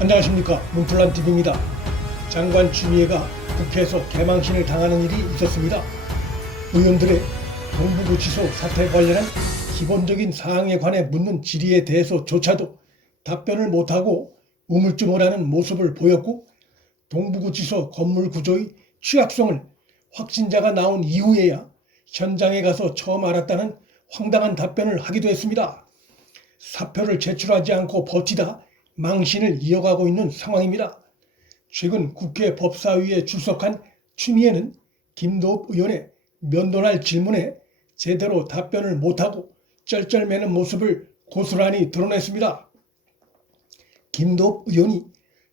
안녕하십니까, 문플란TV입니다. 장관 추미애가 국회에서 개망신을 당하는 일이 있었습니다. 의원들의 동부구치소 사태 관련한 기본적인 사항에 관해 묻는 질의에 대해서조차도 답변을 못하고 우물쭈물하는 모습을 보였고, 동부구치소 건물 구조의 취약성을 확진자가 나온 이후에야 현장에 가서 처음 알았다는 황당한 답변을 하기도 했습니다. 사표를 제출하지 않고 버티다 망신을 이어가고 있는 상황입니다. 최근 국회 법사위에 출석한 추미애는 김도읍 의원의 면도날 질문에 제대로 답변을 못하고 쩔쩔매는 모습을 고스란히 드러냈습니다. 김도읍 의원이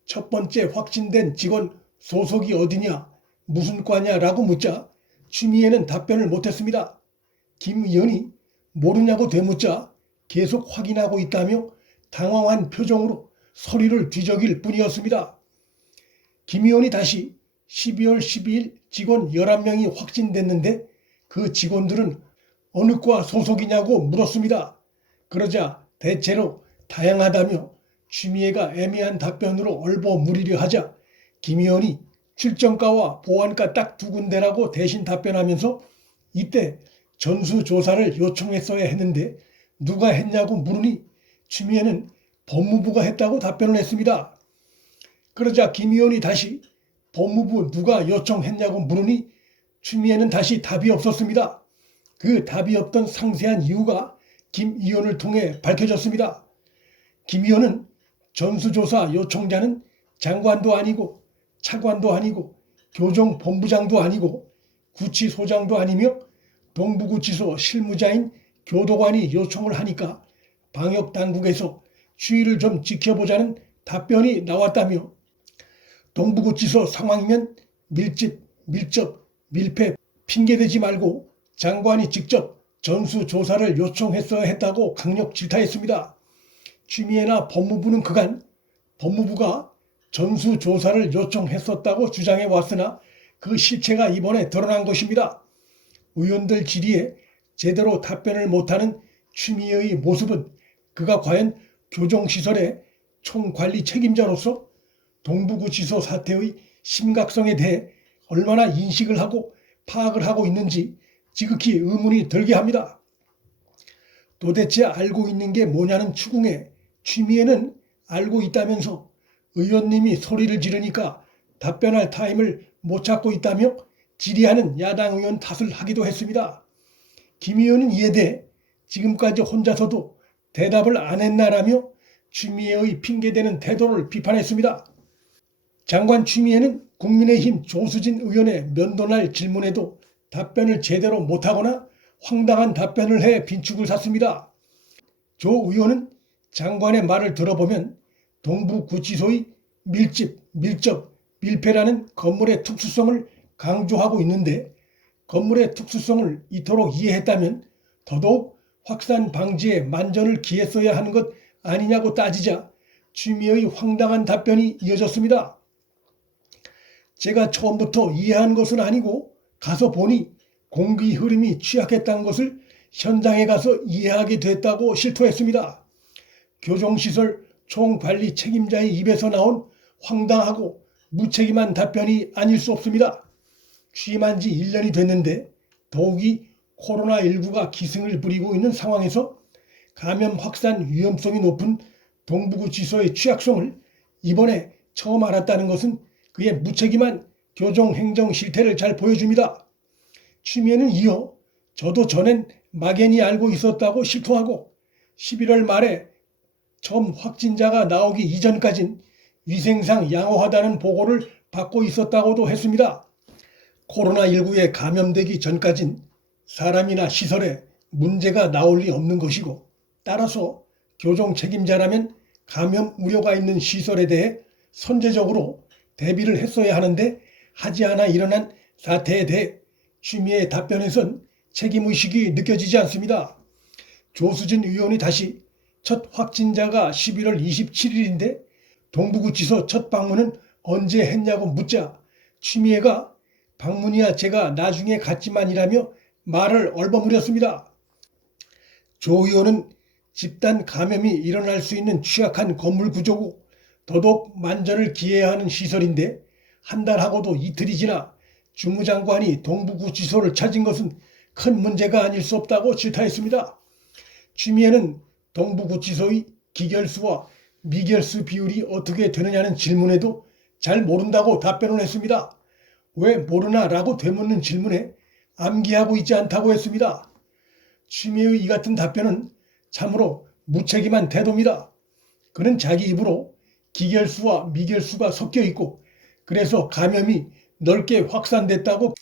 첫 번째 확진된 직원 소속이 어디냐, 무슨 과냐라고 묻자 추미애는 답변을 못했습니다. 김 의원이 모르냐고 되묻자 계속 확인하고 있다며 당황한 표정으로 소리를 뒤적일 뿐이었습니다. 김 의원이 다시 12월 12일 직원 11명이 확진됐는데 그 직원들은 어느 과 소속이냐고 물었습니다. 그러자 대체로 다양하다며 추미애가 애매한 답변으로 얼버무리려 하자 김 의원이 출정과와 보안과 딱 두 군데라고 대신 답변하면서 이때 전수조사를 요청했어야 했는데 누가 했냐고 물으니 추미애는 법무부가 했다고 답변을 했습니다. 그러자 김 의원이 다시 법무부 누가 요청했냐고 물으니 추미애는 다시 답이 없었습니다. 그 답이 없던 상세한 이유가 김 의원을 통해 밝혀졌습니다. 김 의원은 전수조사 요청자는 장관도 아니고 차관도 아니고 교정본부장도 아니고 구치소장도 아니며 동부구치소 실무자인 교도관이 요청을 하니까 방역당국에서 추이를 좀 지켜보자는 답변이 나왔다며 동부구치소 상황이면 밀집, 밀접, 밀폐 핑계대지 말고 장관이 직접 전수조사를 요청했어야 했다고 강력 질타했습니다. 추미애나 법무부는 그간 법무부가 전수조사를 요청했었다고 주장해 왔으나 그 실체가 이번에 드러난 것입니다. 의원들 질의에 제대로 답변을 못하는 추미애의 모습은 그가 과연 교정시설의 총관리 책임자로서 동부구치소 사태의 심각성에 대해 얼마나 인식을 하고 파악을 하고 있는지 지극히 의문이 들게 합니다. 도대체 알고 있는 게 뭐냐는 추궁에 추미애는 알고 있다면서 의원님이 소리를 지르니까 답변할 타임을 못 찾고 있다며 질의하는 야당 의원 탓을 하기도 했습니다. 김 의원은 이에 대해 지금까지 혼자서도 대답을 안 했나라며 추미애의 핑계대는 태도를 비판했습니다. 장관 추미애는 국민의힘 조수진 의원의 면도날 질문에도 답변을 제대로 못하거나 황당한 답변을 해 빈축을 샀습니다. 조 의원은 장관의 말을 들어보면 동부구치소의 밀집, 밀접, 밀폐라는 건물의 특수성을 강조하고 있는데 건물의 특수성을 이토록 이해했다면 더더욱 확산 방지에 만전을 기했어야 하는 것 아니냐고 따지자 추미애의 황당한 답변이 이어졌습니다. 제가 처음부터 이해한 것은 아니고 가서 보니 공기 흐름이 취약했다는 것을 현장에 가서 이해하게 됐다고 실토했습니다. 교정시설 총관리 책임자의 입에서 나온 황당하고 무책임한 답변이 아닐 수 없습니다. 취임한 지 1년이 됐는데 더욱이 코로나19가 기승을 부리고 있는 상황에서 감염 확산 위험성이 높은 동부구치소의 취약성을 이번에 처음 알았다는 것은 그의 무책임한 교정행정 실태를 잘 보여줍니다. 추미애는 이어 저도 전엔 막연히 알고 있었다고 실토하고 11월 말에 처음 확진자가 나오기 이전까진 위생상 양호하다는 보고를 받고 있었다고도 했습니다. 코로나19에 감염되기 전까진 사람이나 시설에 문제가 나올 리 없는 것이고 따라서 교정 책임자라면 감염 우려가 있는 시설에 대해 선제적으로 대비를 했어야 하는데 하지 않아 일어난 사태에 대해 추미애의 답변에선 책임의식이 느껴지지 않습니다. 조수진 의원이 다시 첫 확진자가 11월 27일인데 동부구치소 첫 방문은 언제 했냐고 묻자 추미애가 방문이야 제가 나중에 갔지만이라며 말을 얼버무렸습니다. 조 의원은 집단 감염이 일어날 수 있는 취약한 건물 구조고 더더욱 만전을 기해야 하는 시설인데 한 달하고도 이틀이 지나 주무장관이 동부구치소를 찾은 것은 큰 문제가 아닐 수 없다고 질타했습니다. 취미에는 동부구치소의 기결수와 미결수 비율이 어떻게 되느냐는 질문에도 잘 모른다고 답변을 했습니다. 왜 모르나 라고 되묻는 질문에 암기하고 있지 않다고 했습니다. 취미의 이 같은 답변은 참으로 무책임한 태도입니다. 그는 자기 입으로 기결수와 미결수가 섞여 있고 그래서 감염이 넓게 확산됐다고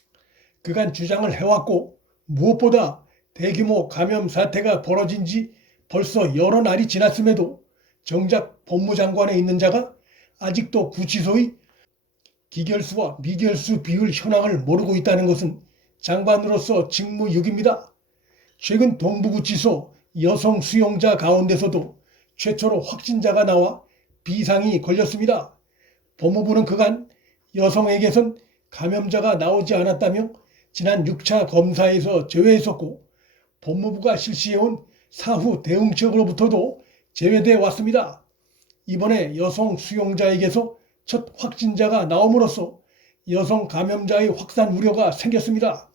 그간 주장을 해왔고 무엇보다 대규모 감염 사태가 벌어진 지 벌써 여러 날이 지났음에도 정작 법무장관에 있는 자가 아직도 구치소의 기결수와 미결수 비율 현황을 모르고 있다는 것은 장관으로서 직무유기입니다. 최근 동부구치소 여성 수용자 가운데서도 최초로 확진자가 나와 비상이 걸렸습니다. 법무부는 그간 여성에게선 감염자가 나오지 않았다며 지난 6차 검사에서 제외했었고 법무부가 실시해온 사후 대응책으로부터도 제외돼 왔습니다. 이번에 여성 수용자에게서 첫 확진자가 나옴으로써 여성 감염자의 확산 우려가 생겼습니다.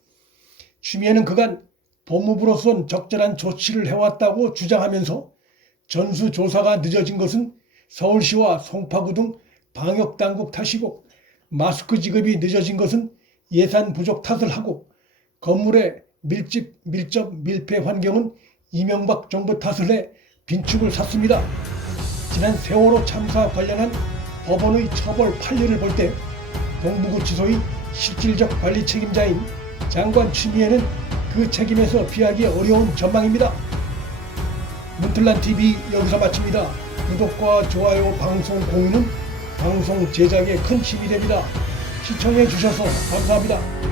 취미에는 그간 법무부로선 적절한 조치를 해왔다고 주장하면서 전수조사가 늦어진 것은 서울시와 송파구 등 방역당국 탓이고 마스크 지급이 늦어진 것은 예산 부족 탓을 하고 건물의 밀접 밀폐 환경은 이명박 정부 탓을 해 빈축을 샀습니다. 지난 세월호 참사 관련한 법원의 처벌 판례를 볼 때 동부구치소의 실질적 관리 책임자인 장관 취미에는 그 책임에서 피하기 어려운 전망입니다. 문틀란TV 여기서 마칩니다. 구독과 좋아요, 방송 공유는 방송 제작에 큰 힘이 됩니다. 시청해 주셔서 감사합니다.